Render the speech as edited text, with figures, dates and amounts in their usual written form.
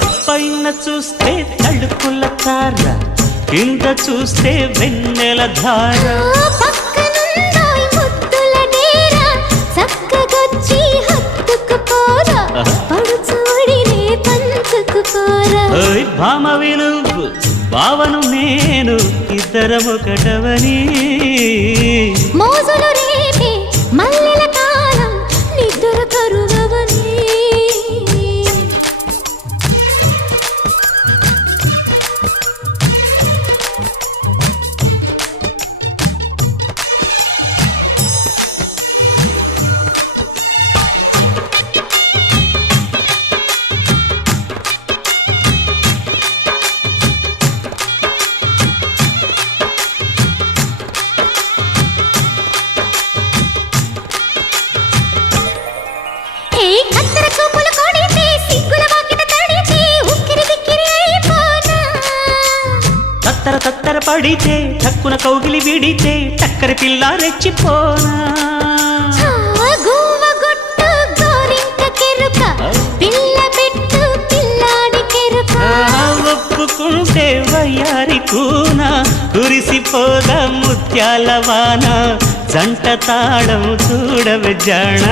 పైన చూస్తే తడుకుల తార, కింద చూస్తే వెన్నెల ధార. పక్కనుందోయ్ ముద్దుల డేరా, చక్కగొచ్చి హత్తుకుపోరా, పడుచూడినే పంచుకుపోరా. ఓయ్ భామవి నువ్వు, భావను నేను, ఇద్దరమొకటవని. మోజులు రేపే మల్లెల కాలం, నిద్ర కరువవని. తత్తర తత్తర పడితే చక్కున కౌగిలి విడితే చక్కరి పిల్ల రెచ్చిపోనా. ఒప్పుకుంటే వయ్యారి కూన, కురిసిపోదా ముత్యాల వాన, జంట తాళం చూడవే జాణ.